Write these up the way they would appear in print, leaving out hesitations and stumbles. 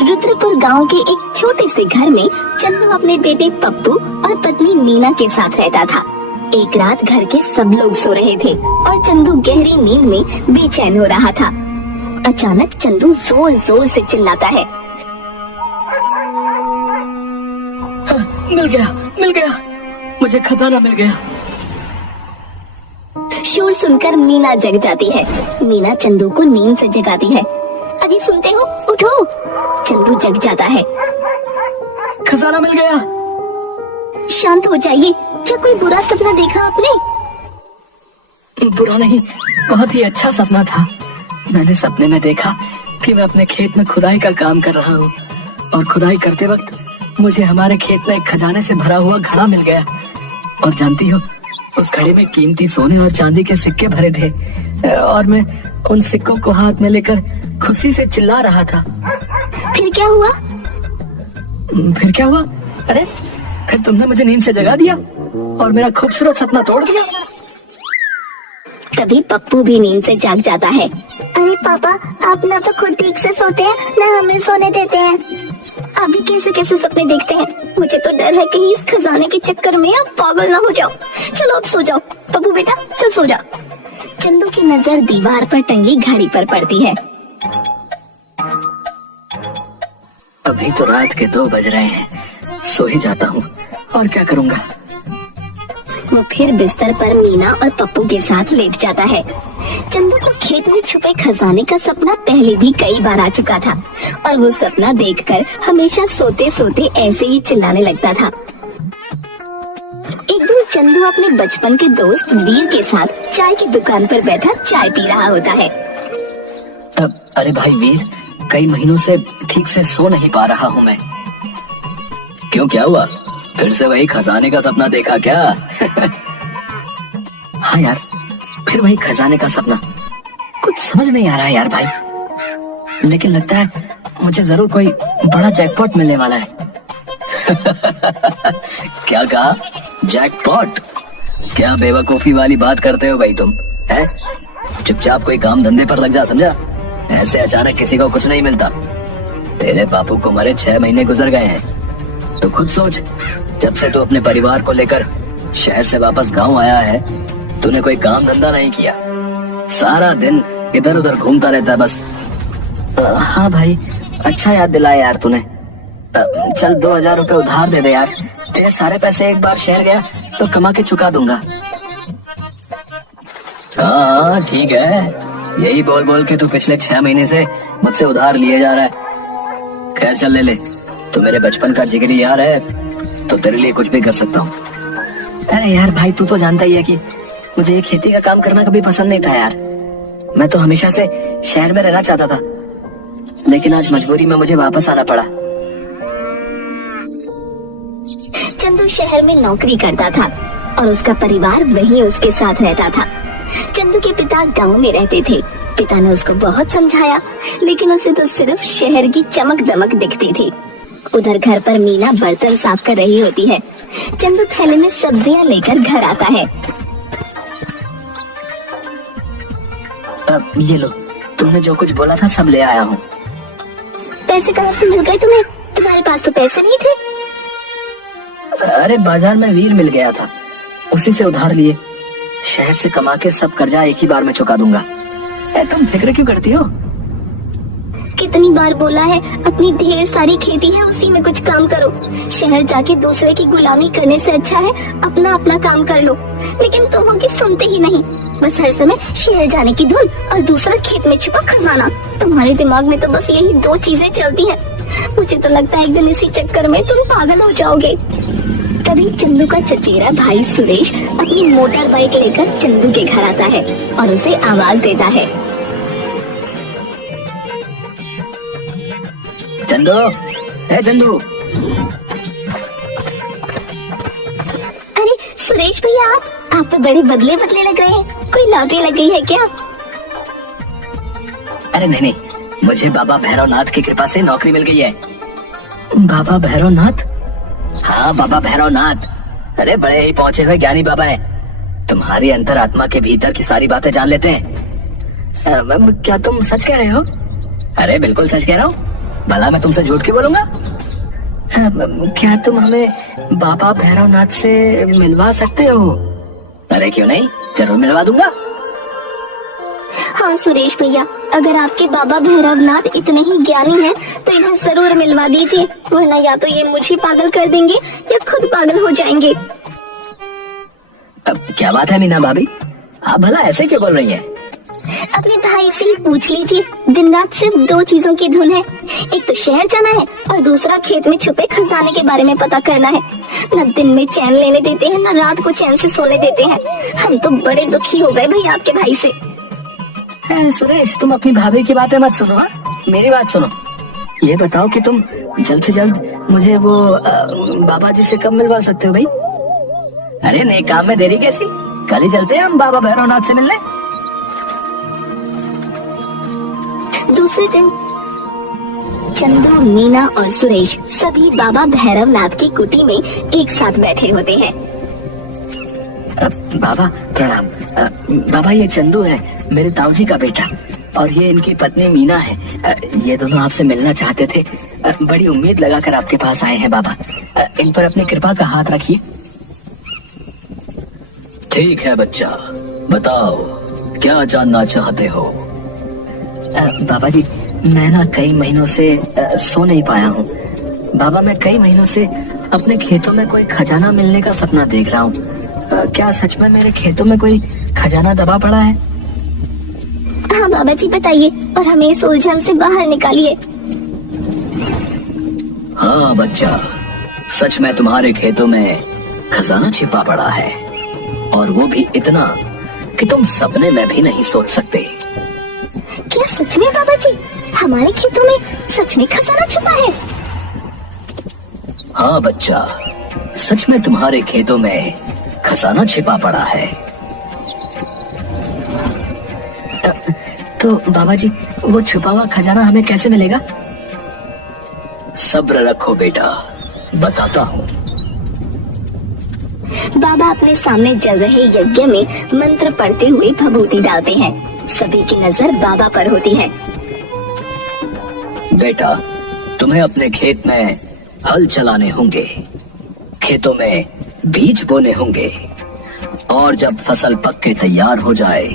रुद्रपुर गांव के एक छोटे से घर में चंदू अपने बेटे पप्पू और पत्नी मीना के साथ रहता था। एक रात घर के सब लोग सो रहे थे और चंदू गहरी नींद में बेचैन हो रहा था। अचानक चंदू जोर जोर से चिल्लाता है, मिल गया, मुझे खजाना मिल गया। शोर सुनकर मीना जग जाती है। मीना चंदू को नींद से जगाती है। अजी सुनते हो, उठो। चंदू जग जाता है। खजाना मिल गया। शांत हो जाइए, क्या कोई बुरा सपना देखा आपने? बुरा नहीं, बहुत ही अच्छा सपना था। मैंने सपने में देखा कि मैं अपने खेत में खुदाई का काम कर रहा हूँ और खुदाई करते वक्त मुझे हमारे खेत में एक खजाने से भरा हुआ घड़ा मिल गया। और जानती हो, उस घड़े में कीमती सोने और चांदी के सिक्के भरे थे और मैं उन सिक्कों को हाथ में लेकर खुशी से चिल्ला रहा था। फिर क्या हुआ? अरे फिर तुमने मुझे नींद से जगा दिया और मेरा खूबसूरत सपना तोड़ दिया। तभी पप्पू भी नींद से जाग जाता है। अरे पापा, आप ना तो खुद ठीक से सोते हैं, ना हमें सोने देते हैं। अभी कैसे कैसे सपने देखते हैं। मुझे तो डर है कहीं इस खजाने के चक्कर में आप पागल ना हो जाओ। चलो अब सो जाओ। पप्पू बेटा चल सो जा। चंदू की नजर दीवार पर टंगी घड़ी पर पड़ती है। अभी तो रात के 2 बज रहे हैं, सो ही जाता हूँ और क्या करूँगा। वो फिर बिस्तर पर मीना और पप्पू के साथ लेट जाता है। चंदू को खेत में छुपे खजाने का सपना पहले भी कई बार आ चुका था और वो सपना देखकर हमेशा सोते सोते ऐसे ही चिल्लाने लगता था। एक दिन चंदू अपने बचपन के दोस्त वीर के साथ चाय की दुकान पर बैठा चाय पी रहा होता है। अरे भाई वीर, कई महीनों से ठीक से सो नहीं पा रहा हूँ मैं। क्यों, क्या हुआ? फिर से वही खजाने का सपना देखा क्या? हाँ यार, फिर वही खजाने का सपना। कुछ समझ नहीं आ रहा है यार भाई, लेकिन लगता है मुझे जरूर कोई बड़ा जैकपॉट मिलने वाला है। क्या कहा? जैकपॉट? क्या बेवकूफी वाली बात करते हो भाई तुम, हैं? चुपचाप कोई काम धंधे पर लग जा, समझा? ऐसे अचानक किसी को कुछ नहीं मिलता। तेरे बापू को मरे 6 महीने गुजर गए हैं। तो खुद सोच, जब से तू अपने परिवार को लेकर शहर से वापस गांव आया है, तूने कोई काम धंधा नहीं किया। सारा दिन इधर उधर घूमता रहता है बस। हाँ भाई, अच्छा याद दिलाया यार तूने। चल 2000 रुपए उधार दे दे यार। तेरे सारे पैसे एक बार शहर गया तो कमा के चुका दूंगा। हाँ ठीक है, यही बोल बोल के तू पिछले 6 महीने से मुझसे उधार लिए जा रहा है। खैर चल ले ले, तू मेरे बचपन का जिगरी यार है, तो तेरे लिए कुछ भी कर सकता हूँ। अरे यार भाई, तू तो जानता ही है कि मुझे ये खेती का काम करना कभी पसंद नहीं था यार। मैं तो हमेशा से शहर में रहना चाहता था, लेकिन आज मजबूरी में मुझे वापस आना पड़ा। चंदू शहर में नौकरी करता था और उसका परिवार वहीं उसके साथ रहता था। चंदू के पिता गांव में रहते थे। पिता ने उसको बहुत समझाया, लेकिन उसे तो सिर्फ शहर की चमक दमक दिखती थी। उधर घर पर मीना बर्तन साफ कर रही होती है। चंदू थैले में सब्जियां लेकर घर आता है। अब ये लो, तुमने जो कुछ बोला था सब ले आया हूँ। पैसे कहाँ से मिल गए तुम्हें? तुम्हारे पास तो पैसे नहीं थे। अरे बाजार में वीर मिल गया था, उसी से उधार लिए। शहर से कमा के सब कर्जा एक ही बार में चुका दूंगा। तुम फिक्र क्यों करती हो? कितनी बार बोला है, अपनी ढेर सारी खेती है, उसी में कुछ काम करो। शहर जाके दूसरे की गुलामी करने से अच्छा है अपना अपना काम कर लो। लेकिन तुम होगी सुनते ही नहीं, बस हर समय शहर जाने की धुन और दूसरा खेत में छुपा खजाना। तुम्हारे दिमाग में तो बस यही 2 चीजें चलती हैं। मुझे तो लगता है एक दिन इसी चक्कर में तुम पागल हो जाओगे। तभी चंदू का चचेरा भाई सुरेश अपनी मोटर बाइक लेकर चंदू के घर आता है और उसे आवाज देता है। चंदू, है चंदू। अरे सुरेश भैया, आप तो बड़े बदले बदले लग रहे हैं। कोई लॉटरी लग गई है क्या? अरे नहीं, मुझे बाबा भैरवनाथ की कृपा से नौकरी मिल गई है। बाबा भैरवनाथ? हाँ, बाबा भैरवनाथ। अरे बड़े ही पहुंचे हुए ज्ञानी बाबा है। तुम्हारी अंतरात्मा के भीतर की सारी बातें जान लेते हैं। क्या तुम सच कह रहे हो? अरे बिल्कुल सच कह रहा हूँ। भला मैं तुमसे झूठ क्यों बोलूंगा? क्या तुम हमें बाबा भैरवनाथ से मिलवा सकते हो? अरे क्यों नहीं, जरूर मिलवा दूंगा। हाँ सुरेश भैया, अगर आपके बाबा भैरवनाथ इतने ही ज्ञानी हैं तो इन्हें जरूर मिलवा दीजिए, वरना या तो ये मुझे पागल कर देंगे या खुद पागल हो जाएंगे। अब क्या बात है मीना भाभी, आप भला ऐसे क्यों बोल रही हैं? अपने भाई से ही पूछ लीजिए, दिन रात सिर्फ दो चीजों की धुन है, एक तो शहर जाना है और दूसरा खेत में छुपे खजाने के बारे में पता करना है। न दिन में चैन लेने देते हैं, न रात को चैन से सोने देते हैं। हम तो बड़े दुखी हो गए भाई आपके भाई से। सुरेश, तुम अपनी भाभी की बातें मत सुनो, मेरी बात सुनो। ये बताओ कि तुम जल्द से जल्द मुझे वो बाबा जी से कब मिलवा सकते हो भाई? अरे नए काम में देरी कैसी, कल ही चलते हैं हम बाबा भैरवनाथ से मिलने। दूसरे दिन चंदू, मीना और सुरेश सभी बाबा भैरवनाथ की कुटी में एक साथ बैठे होते हैं। बाबा प्रणाम। बाबा ये चंदू है, मेरे ताऊजी का बेटा, और ये इनकी पत्नी मीना है। ये दोनों आपसे मिलना चाहते थे। बड़ी उम्मीद लगाकर आपके पास आए हैं बाबा, इन पर अपनी कृपा का हाथ रखिए। ठीक है बच्चा, बताओ क्या जानना चाहते हो? बाबा जी, मैं ना कई महीनों से सो नहीं पाया हूँ। बाबा, मैं कई महीनों से अपने खेतों में कोई खजाना मिलने का सपना देख रहा हूँ। क्या सच में मेरे खेतों में कोई खजाना दबा पड़ा है? हाँ बाबा जी बताइए, और हमें इस उलझन से बाहर निकालिए। हाँ बच्चा, सच में तुम्हारे खेतों में खजाना छिपा पड़ा है, और वो भी इतना कि तुम सपने में भी नहीं सोच सकते। क्या सच में बाबा जी, हमारे खेतों में सच में खजाना छुपा है? हाँ बच्चा, सच में तुम्हारे खेतों में खजाना छिपा पड़ा है। तो बाबा जी, वो छुपा हुआ खजाना हमें कैसे मिलेगा? सब्र रखो बेटा, बताता हूँ। बाबा अपने सामने जल रहे यज्ञ में मंत्र पढ़ते हुए भभूति डालते हैं। सभी की नजर बाबा पर होती है। बेटा, तुम्हें अपने खेत में हल चलाने होंगे, खेतों में बीज बोने होंगे, और जब फसल पक के तैयार हो जाए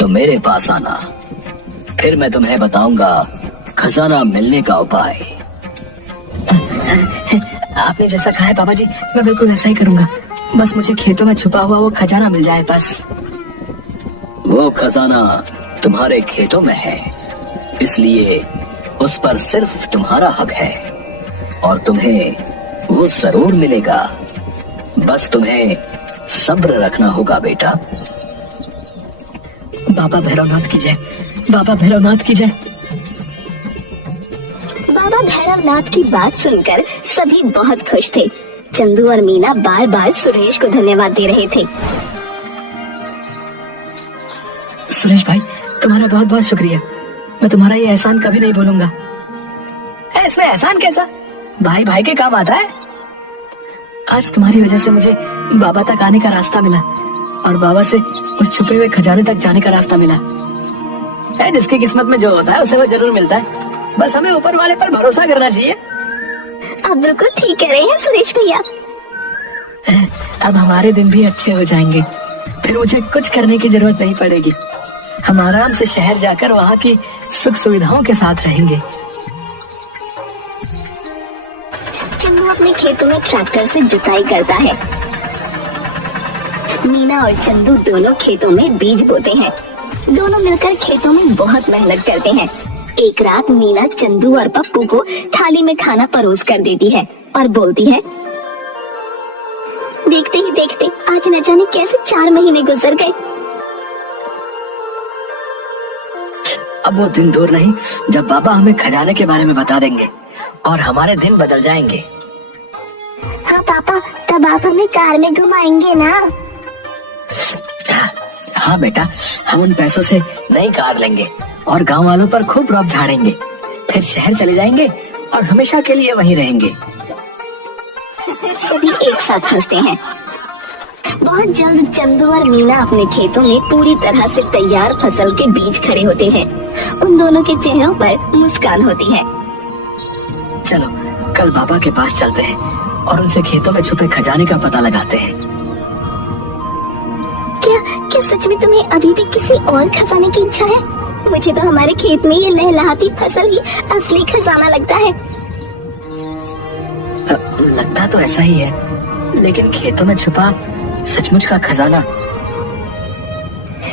तो मेरे पास आना। फिर मैं तुम्हें बताऊंगा खजाना मिलने का उपाय। आपने जैसा कहा है बाबा जी, मैं बिल्कुल ऐसा ही करूंगा। बस मुझे खेतों में छुपा हुआ वो खजाना मिल जाए बस। वो खजाना तुम्हारे खेतों में है, इसलिए उस पर सिर्फ तुम्हारा हक है, और तुम्हें वो जरूर मिलेगा। बस तुम्हें सब्र रखना होगा बेटा। बाबा भैरवनाथ की जय, बाबा भैरवनाथ की जय। बाबा भैरवनाथ की बात सुनकर सभी बहुत खुश थे। चंदू और मीना बार बार सुरेश को धन्यवाद दे रहे थे। सुरेश भाई, तुम्हारा बहुत बहुत शुक्रिया। मैं तुम्हारा ये एहसान कभी नहीं भूलूंगा। इसमें एहसान कैसा, भाई भाई के काम आता है। आज तुम्हारी वजह से मुझे बाबा तक आने का रास्ता मिला, और बाबा से उस छुपे हुए खजाने तक जाने का रास्ता मिला। जिसकी किस्मत में जो होता है उसे वो जरूर मिलता है। बस हमें ऊपर वाले पर भरोसा करना चाहिए। आप बिल्कुल ठीक कह रहे हैं सुरेश भैया। अब हमारे दिन भी अच्छे हो जाएंगे, फिर मुझे कुछ करने की जरूरत नहीं पड़ेगी। हम आराम से शहर जाकर वहाँ की सुख सुविधाओं के साथ रहेंगे। चंदू अपने खेतों में ट्रैक्टर से जुताई करता है। मीना और चंदू दोनों खेतों में बीज बोते हैं। दोनों मिलकर खेतों में बहुत मेहनत करते हैं। एक रात मीना चंदू और पप्पू को थाली में खाना परोस कर देती है और बोलती है, देखते ही देखते आज न जाने कैसे 4 महीने गुजर गए। अब वो दिन दूर नहीं जब बाबा हमें खजाने के बारे में बता देंगे और हमारे दिन बदल जाएंगे। हाँ पापा, तब आप हमें कार में घुमाएंगे ना? हाँ बेटा, हम उन पैसों से नई कार लेंगे और गांव वालों पर खूब रौब झाड़ेंगे। फिर शहर चले जाएंगे और हमेशा के लिए वहीं रहेंगे। सभी एक साथ हंसते हैं। बहुत जल्द चंदू और मीना अपने खेतों में पूरी तरह से तैयार फसल के बीज खड़े होते हैं। उन दोनों के चेहरों पर मुस्कान होती है। चलो कल बाबा के पास चलते हैं और उनसे खेतों में छुपे खजाने का पता लगाते हैं। क्या क्या सच में तुम्हें अभी भी किसी और खजाने की इच्छा है? मुझे तो हमारे खेत में ये लहलहाती फसल ही असली खजाना लगता है। लगता तो ऐसा ही है, लेकिन खेतों में छुपा सचमुच का खजाना।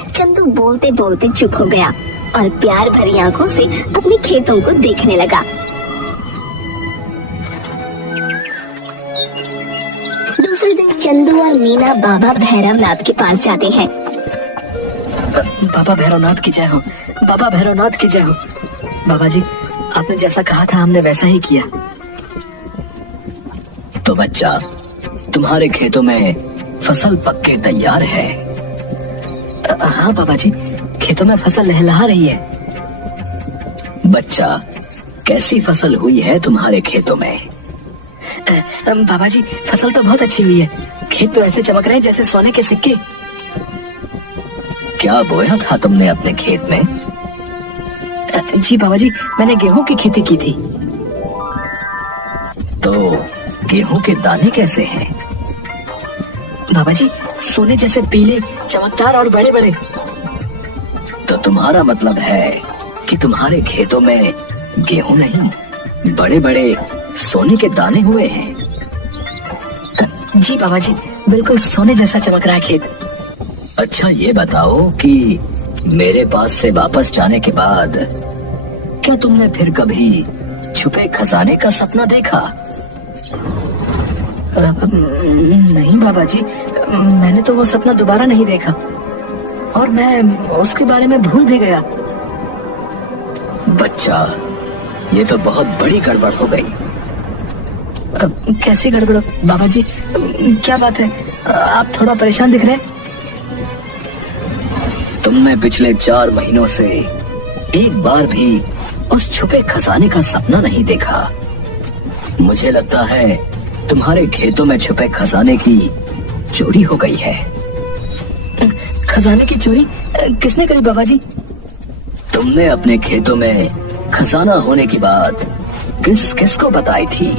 चंदू बोलते बोलते चुप हो गया और प्यार भरी आंखों से अपने खेतों को देखने लगा। दूसरे दिन चंदू और मीना बाबा भैरवनाथ के पास जाते हैं। बाबा भैरवनाथ की जय हो, बाबा भैरवनाथ की जय हो। बाबा जी, आपने जैसा कहा था हमने वैसा ही किया। तो बच्चा, तुम्हारे खेतों में फसल पक के तैयार है। हाँ बाबा जी, खेतों में फसल लहलहा रही है। बच्चा, कैसी फसल हुई है तुम्हारे खेतों में? बाबा जी, फसल तो बहुत अच्छी हुई है। खेत तो ऐसे चमक रहे हैं जैसे सोने के सिक्के। क्या बोया था तुमने अपने खेत में? जी बाबा जी, मैंने गेहूं की खेती की थी। तो गेहूं के दाने कैसे हैं? बाबा जी, सोने जैसे पीले, चमकदार और बड़े बड़े। तो तुम्हारा मतलब है कि तुम्हारे खेतों में गेहूं नहीं, बड़े बड़े सोने के दाने हुए हैं। जी बाबा जी, बिल्कुल सोने जैसा चमक रहा है खेत। अच्छा ये बताओ कि मेरे पास से वापस जाने के बाद क्या तुमने फिर कभी छुपे खजाने का सपना देखा? नहीं बाबा जी, मैंने तो वो सपना दोबारा नहीं देखा और मैं उसके बारे में भूल भी गया। बच्चा, ये तो बहुत बड़ी गड़बड़ हो गई। कैसी गड़बड़ बाबा जी? क्या बात है, आप थोड़ा परेशान दिख रहे हैं। तुमने पिछले 4 महीनों से एक बार भी उस छुपे खजाने का सपना नहीं देखा। मुझे लगता है तुम्हारे खेतों में छुपे खजाने की चोरी हो गई है। खजाने की चोरी किसने करी बाबा जी? तुमने अपने खेतों में खजाना होने की बात किस किस को बताई थी?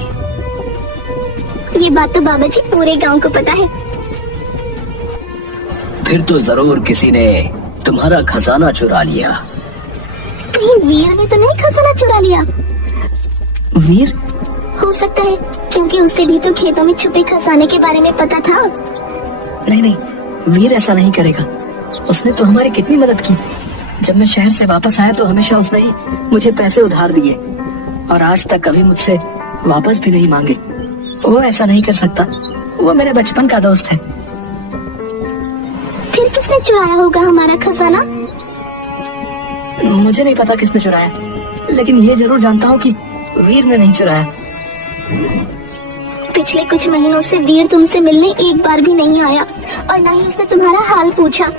ये बात तो बाबा जी पूरे गांव को पता है। फिर तो जरूर किसी ने तुम्हारा खजाना चुरा लिया। कहीं वीर ने तो नहीं खजाना चुरा लिया? वीर? हो सकता है, क्योंकि उसे भी तो खेतों में छुपे खजाने के बारे में पता था। नहीं नहीं, वीर ऐसा नहीं करेगा। उसने तो हमारी कितनी मदद की। जब मैं शहर से वापस आया तो हमेशा उसने ही मुझे पैसे उधार दिए और आज तक कभी मुझसे वापस भी नहीं मांगे। वो ऐसा नहीं कर सकता, वो मेरे बचपन का दोस्त है। फिर किसने चुराया होगा हमारा खजाना? मुझे नहीं पता किसने चुराया, लेकिन ये जरूर जानता हूँ कि वीर ने नहीं चुराया। पिछले कुछ महीनों से वीर तुमसे मिलने एक बार भी नहीं आया और न ही उसने तुम्हारा हाल पूछा।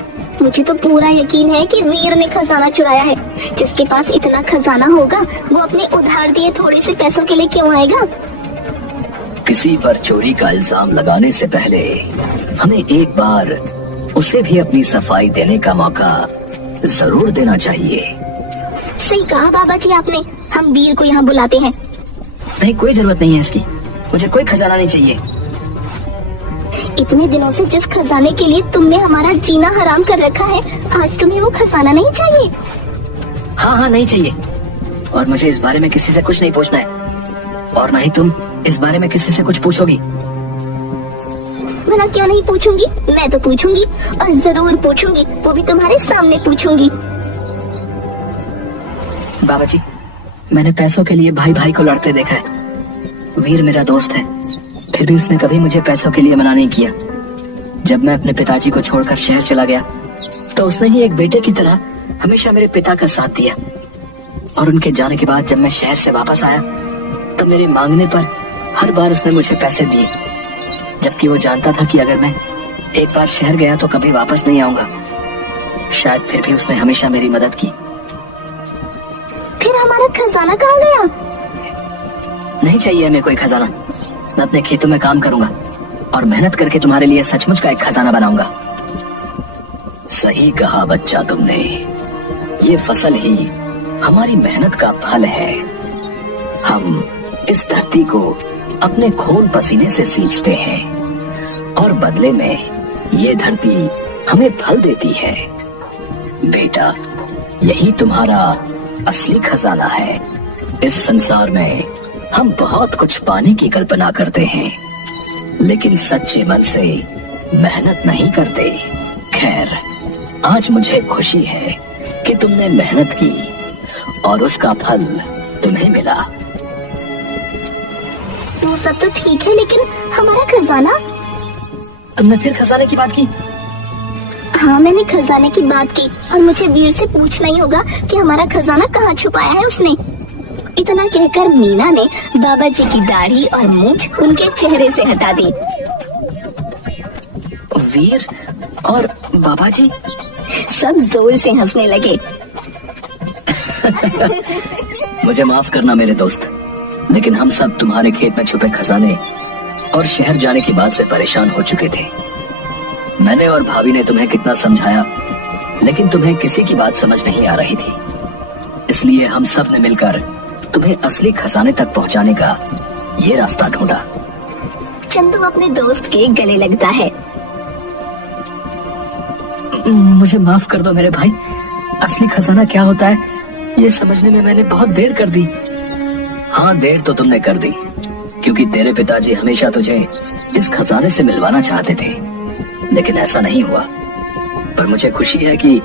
मुझे तो पूरा यकीन है कि वीर ने खजाना चुराया है। जिसके पास इतना खजाना होगा वो अपने उधार दिए थोड़े से पैसों के लिए क्यों आएगा? किसी पर चोरी का इल्जाम लगाने से पहले हमें एक बार उसे भी अपनी सफाई देने का मौका जरूर देना चाहिए। सही कहा बाबा जी आपने। हम वीर को यहाँ बुलाते हैं। नहीं, कोई जरूरत नहीं है इसकी। मुझे कोई खजाना नहीं चाहिए। इतने दिनों से जिस खजाने के लिए तुमने हमारा जीना हराम कर रखा है, आज तुम्हें वो खजाना नहीं चाहिए? हाँ, नहीं चाहिए। और मुझे इस बारे में किसी से कुछ नहीं पूछना है और ना ही तुम इस बारे में किसी से कुछ पूछोगी। भला क्यों नहीं पूछूंगी? मैं तो पूछूंगी और जरूर पूछूंगी, वो भी तुम्हारे सामने पूछूंगी। बाबा जी, मैंने पैसों के लिए भाई भाई को लड़ते देखा है। वीर मेरा दोस्त है, फिर भी उसने कभी मुझे पैसों के लिए मना नहीं किया। जब मैं अपने पिताजी को छोड़कर शहर चला गया तो उसने ही एक बेटे की तरह हमेशा मेरे पिता का साथ दिया। और उनके जाने के बाद जब मैं शहर से वापस आया तब मेरे मांगने पर हर बार उसने मुझे पैसे दिए, जबकि वो जानता था कि अगर मैं एक बार शहर गया तो कभी वापस नहीं आऊंगा। शायद फिर भी उसने हमेशा मेरी मदद की। फिर हमारा खजाना कहाँ गया? नहीं चाहिए हमें कोई खजाना। मैं अपने खेतों में काम करूंगा और मेहनत करके तुम्हारे लिए सचमुच का एक खजाना बनाऊंगा। सही कहा बच्चा तुमने। ये फसल ही हमारी मेहनत का फल है। हम इस धरती को अपने खून पसीने से सींचते हैं और बदले में ये धरती हमें फल देती है। बेटा, यही तुम्हारा असली खजाना है। इस संसार में हम बहुत कुछ पाने की कल्पना करते हैं, लेकिन सच्चे मन से मेहनत नहीं करते। खैर, आज मुझे खुशी है कि तुमने मेहनत की और उसका फल तुम्हें मिला। तो सब तो ठीक है, लेकिन हमारा खजाना? तुमने फिर खजाने की बात की? हाँ, मैंने खजाने की बात की और मुझे वीर से पूछना ही होगा कि हमारा खजाना कहाँ छुपाया है उसने। इतना कहकर मीना ने बाबा जी की दाढ़ी और मूंछ उनके चेहरे से हटा दी। वीर और बाबा जी सब जोर से हंसने लगे। मुझे माफ करना मेरे दोस्त, लेकिन हम सब तुम्हारे खेत में छुपे खजाने और शहर जाने की बात से परेशान हो चुके थे। मैंने और भाभी ने तुम्हें कितना समझाया, लेकिन तुम्हें किसी की बात समझ नहीं आ रही थी। इसलिए हम सब ने मिलकर तुम्हें असली खजाने तक पहुंचाने का ये रास्ता ढूंढा। चंदू अपने दोस्त के गले लगता है। मुझे माफ कर दो मेरे भाई, असली खजाना क्या होता है ये समझने में मैंने बहुत देर कर दी। हाँ, देर तो तुमने कर दी, क्योंकि तेरे पिताजी हमेशा तुझे इस खजाने से मिलवाना चाहते थे, लेकिन ऐसा नहीं हुआ। पर मुझे खुशी है कि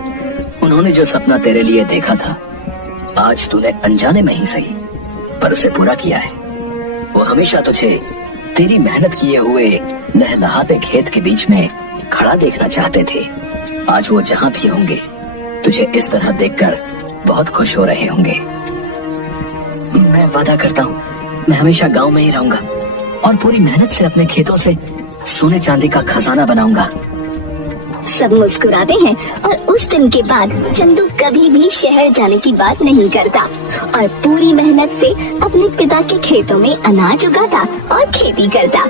उन्होंने जो सपना तेरे लिए देखा था, आज तूने अनजाने में ही सही पर उसे पूरा किया है। वो हमेशा तुझे तेरी मेहनत किए हुए लहलहाते खेत के बीच में खड़ा देखना चाहते थे। आज वो जहाँ भी होंगे तुझे इस तरह देखकर बहुत खुश हो रहे होंगे। मैं वादा करता हूँ, मैं हमेशा गांव में ही रहूंगा और पूरी मेहनत से अपने खेतों से सोने चांदी का खजाना बनाऊंगा। सब मुस्कुराते हैं और उस दिन के बाद चंदू कभी भी शहर जाने की बात नहीं करता और पूरी मेहनत से अपने पिता के खेतों में अनाज उगाता और खेती करता।